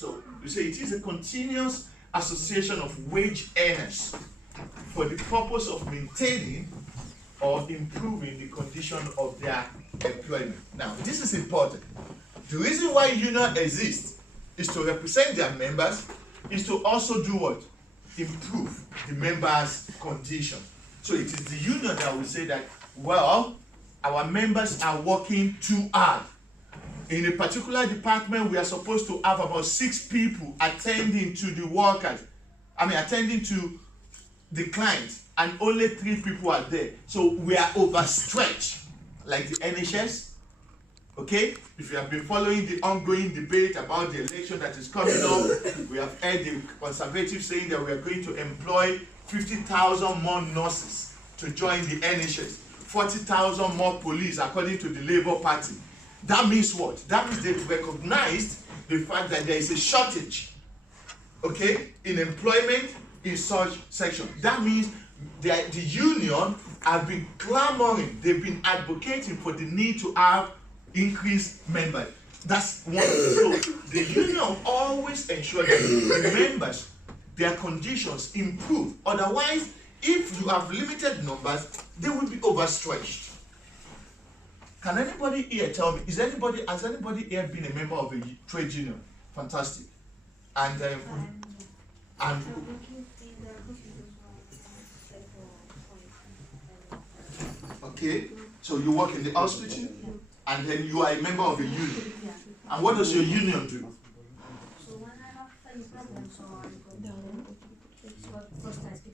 So you say it is a continuous association of wage earners for the purpose of maintaining or improving the condition of their employment. Now, this is important. The reason why union exists is to represent their members, is to also do what? Improve the members' condition. So it is the union that will say that, well, our members are working too hard. In a particular department, we are supposed to have about 6 people attending to the workers. Attending to the clients, and only 3 people are there. So we are overstretched, like the NHS. Okay? If you have been following the ongoing debate about the election that is coming up, we have heard the conservatives saying that we are going to employ 50,000 more nurses to join the NHS, 40,000 more police, according to the Labour Party. That means what? That means they've recognized the fact that there is a shortage, okay, in employment in such section. That means the union have been clamoring, they've been advocating for the need to have increased members. That's one. So the union always ensure that the members, their conditions improve. Otherwise, if you have limited numbers, they will be overstretched. Can anybody here tell me, has anybody here been a member of a trade union? Fantastic. And okay, so you work in the hospital, and then you are a member of a union. And what does your union do? So when I have any problems or I go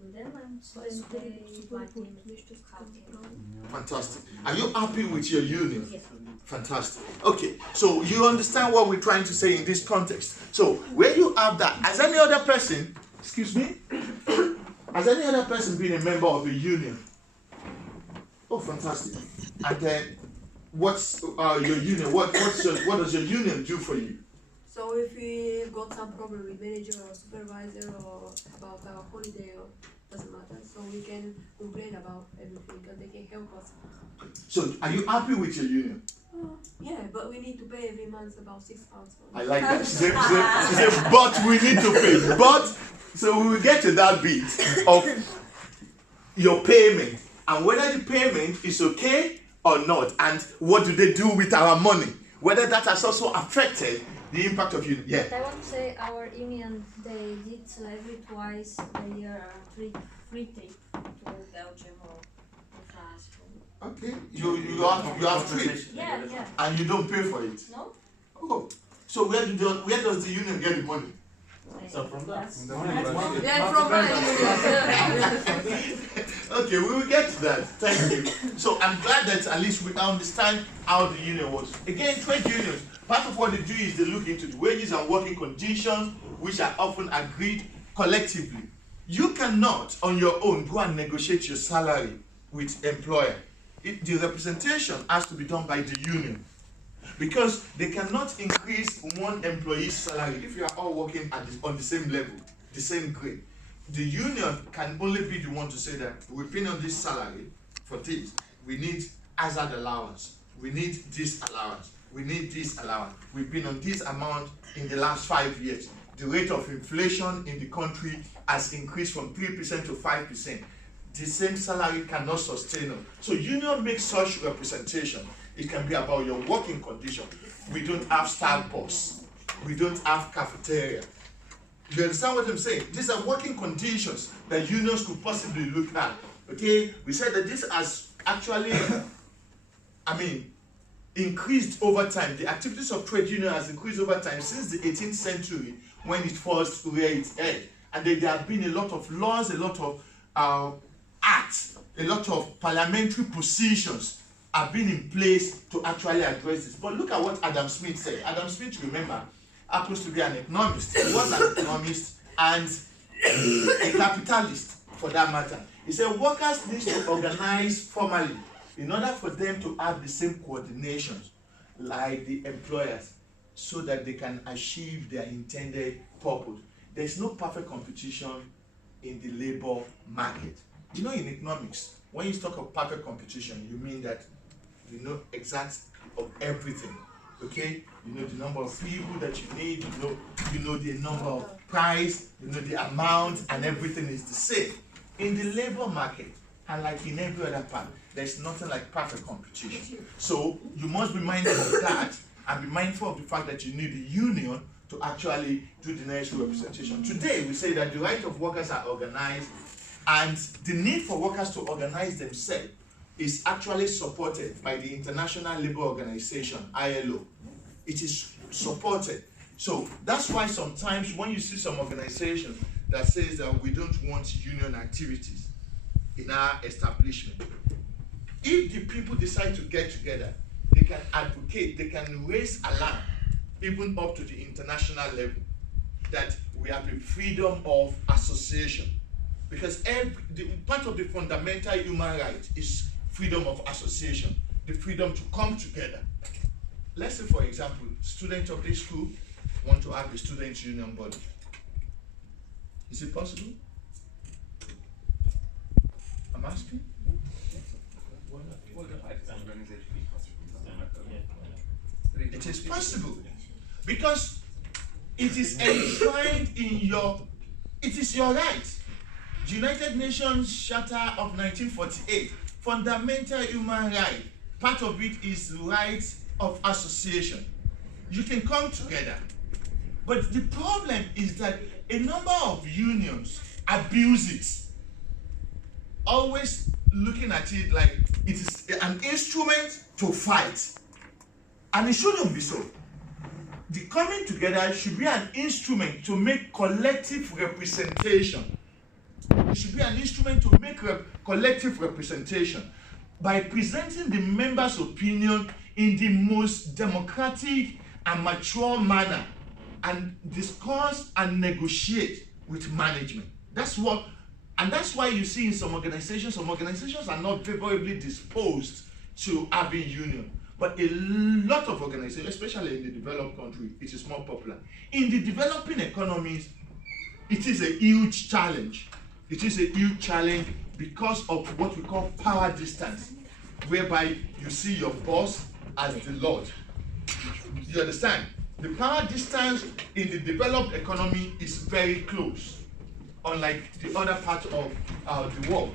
with them, and so fantastic. Are you happy with your union? Yes. Fantastic. Okay, so you understand what we're trying to say in this context. So where you have that, has any other person, excuse me, has any other person been a member of a union? Oh, fantastic. And then what's your union? What does your union do for you? So if we got some problem with manager or supervisor or about our holiday, or doesn't matter, so we can complain about everything and they can help us. So are you happy with your union? Yeah, but we need to pay every month about £6. I like that. She said, but we need to pay. But, so we will get to that bit of your payment and whether the payment is okay or not, and what do they do with our money, whether that has also affected the impact of union. Yeah. But I want to say our union, they did every twice a year free trip to Belgium or to France. Okay. You have trips. Yeah. And you don't pay for it. No? Oh. So where does the union get the money? So from that. Yeah, from Okay, we will get to that. Thank you. So I'm glad that at least we understand how the union works. Again, trade unions, part of what they do is they look into the wages and working conditions, which are often agreed collectively. You cannot, on your own, go and negotiate your salary with employer. The representation has to be done by the union, because they cannot increase one employee's salary if you are all working on the same level, the same grade. The union can only be the one to say that we've been on this salary for this. We need hazard allowance. We need this allowance. We need this allowance. We've been on this amount in the last 5 years. The rate of inflation in the country has increased from 3% to 5%. The same salary cannot sustain us. So union makes such representation. It can be about your working condition. We don't have Starbucks. We don't have cafeteria. You understand what I'm saying? These are working conditions that unions could possibly look at. Okay? We said that this has actually, increased over time. The activities of trade union has increased over time since the 18th century when it first reared its head. And then there have been a lot of laws, a lot of acts, a lot of parliamentary positions have been in place to actually address this. But look at what Adam Smith said. Adam Smith, remember, happens to be an economist. He was an economist and a capitalist, for that matter. He said workers need to organize formally in order for them to have the same coordinations like the employers, so that they can achieve their intended purpose. There is no perfect competition in the labor market. You know, in economics, when you talk of perfect competition, you mean that you know exact of everything. Okay, you know the number of people that you need, you know the number of price, you know the amount, and everything is the same. In the labor market, and like in every other part, there's nothing like perfect competition. So you must be mindful of that and be mindful of the fact that you need the union to actually do the necessary representation. Today, we say that the right of workers are organized, and the need for workers to organize themselves is actually supported by the International Labour Organization, ILO. It is supported. So that's why sometimes when you see some organization that says that we don't want union activities in our establishment, if the people decide to get together, they can advocate, they can raise alarm, even up to the international level, that we have a freedom of association. Because part of the fundamental human right is freedom of association, the freedom to come together. Let's say, for example, students of this school want to have a students' union body. Is it possible? I'm asking? It is possible because it is enshrined in it is your right. The United Nations Charter of 1948, fundamental human right, part of it is right of association. You can come together. But the problem is that a number of unions abuse it, always looking at it like it is an instrument to fight. And it shouldn't be so. The coming together should be an instrument to make collective representation. It should be an instrument to make collective representation by presenting the members' opinion in the most democratic and mature manner, and discuss and negotiate with management. That's why you see in some organizations are not favorably disposed to having union. But a lot of organizations, especially in the developed country, it is more popular. In the developing economies, it is a huge challenge. It is a huge challenge because of what we call power distance, whereby you see your boss as the Lord. You understand? The power distance in the developed economy is very close, unlike the other part of the world.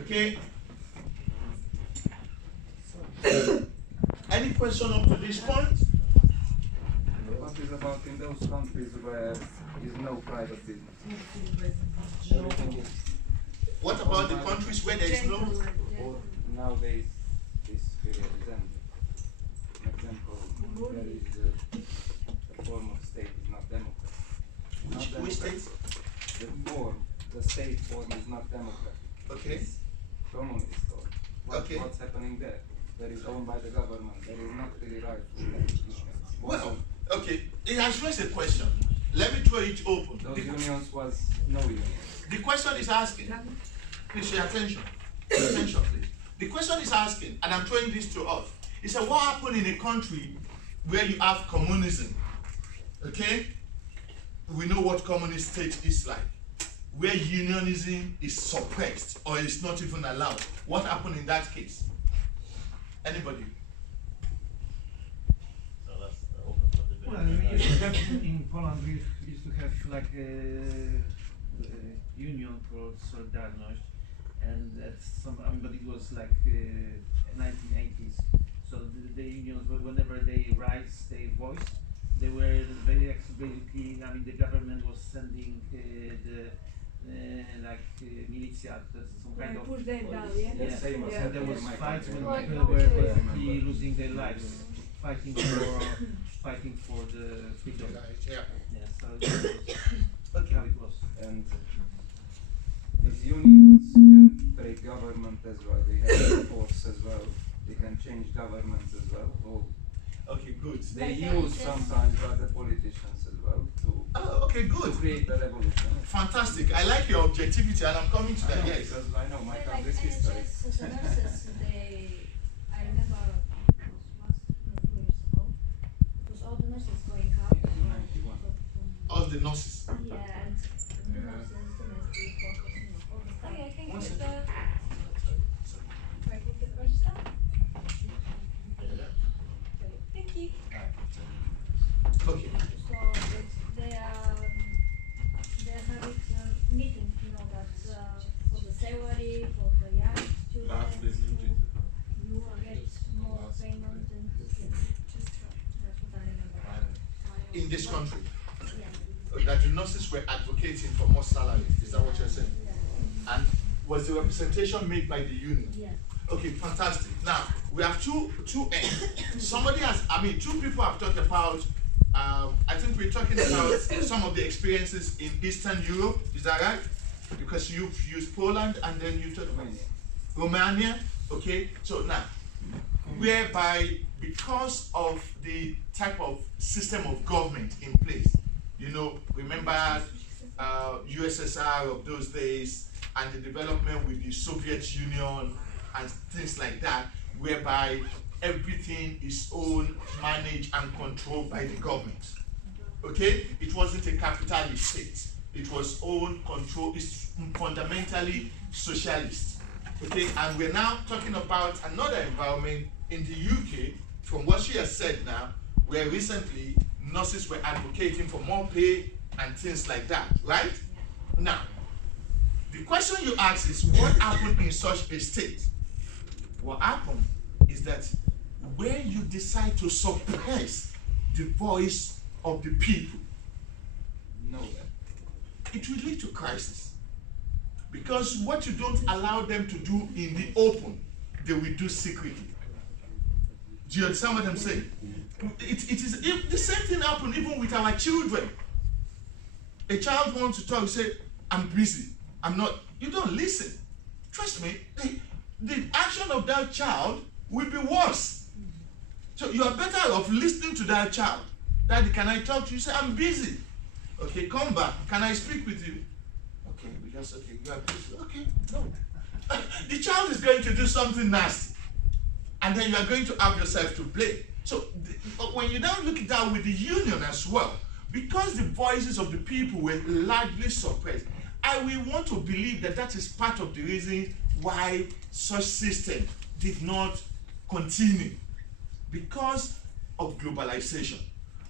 Okay? Any question up to this point? What is about in those countries where there is no private business? What about the countries where there is no? Or nowadays this period is ended. For example, there is a form of state is not democratic. Which state? The state form is not democratic. Okay. It's communist. Okay. What's happening there? There is owned by the government. There is not really right. Well, okay. It has raised a question. Let me throw it open. Those unions was no unions. The question is asking. Please pay attention. Pay attention, please. The question is asking, and I'm throwing this to us. It said, what happened in a country where you have communism? Okay? We know what communist state is like. Where unionism is suppressed or is not even allowed. What happened in that case? Anybody? So that's open for debate. Well, we used to have in Poland, we used to have like a union called Solidarność, and but it was like 1980s. So the unions, whenever they raised their voice, they were very basically. I mean, the government was sending militia, some kind of. Push them down, yeah? Yeah, Same as and there was my fights country. when Like people were Norway. basically losing their lives, fighting for the freedom. Yeah. Yeah, so that's how it was. And these unions can break government as well. They have force as well. They can change governments as well. Or Okay, good. they Like use NHS. sometimes other politicians as well to Oh, okay, good. create a revolution. Fantastic. I like your objectivity, and I'm coming to I that. know, Yes. because I know my Like country's history. NHS, the nurses, I remember it was 2 years ago, because all the nurses going out. 1891. All the nurses. Yeah, and the nurses, the nurses, all the stuff. I think One with second. the, right, with the register? I think Okay. So they are having a meeting, you know, that for the salary, for the young children, you get more payment and that's what I remember. In this country, Yeah. that the nurses were advocating for more salary. Is that what you're saying? Yeah. And was the representation made by the union? Yeah. Okay, fantastic. Now we have two ends. Somebody has, I mean, two people have talked about. I think we're talking about some of the experiences in Eastern Europe. Is that right? Because you've used Poland and then you talked about Romania. Okay, so now whereby because of the type of system of government in place, you know, remember USSR of those days and the development with the Soviet Union and things like that, whereby everything is owned, managed, and controlled by the government. Okay? It wasn't a capitalist state. It was owned, controlled, it's fundamentally socialist. Okay? And we're now talking about another environment in the UK, from what she has said now, where recently nurses were advocating for more pay and things like that, right? Now, the question you ask is, what happened in such a state? What happened is that when you decide to suppress the voice of the people, it will lead to crisis. Because what you don't allow them to do in the open, they will do secretly. Do you understand what I'm saying? The same thing happened even with our children. A child wants to talk, you say, I'm busy, I'm not, you don't listen. Trust me, the action of that child will be worse. So you are better off listening to that child. Daddy, can I talk to you? Say, I'm busy. Okay, come back. Can I speak with you? Okay, because, okay, you are busy. Okay, no. The child is going to do something nasty. And then you are going to have yourself to blame. So when you now look at that with the union as well, because the voices of the people were largely suppressed, I will want to believe that that is part of the reason why such system did not continue. Because of globalization.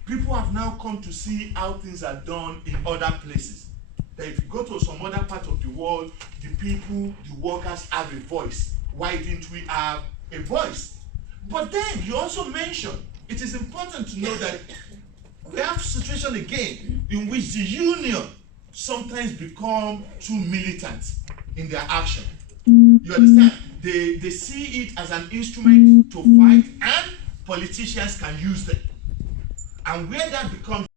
People have now come to see how things are done in other places. That if you go to some other part of the world, the people, the workers have a voice. Why didn't we have a voice? But then you also mentioned, it is important to know that we have a situation again in which the union sometimes become too militant in their action. You understand? They see it as an instrument to fight, and politicians can use them. And where that becomes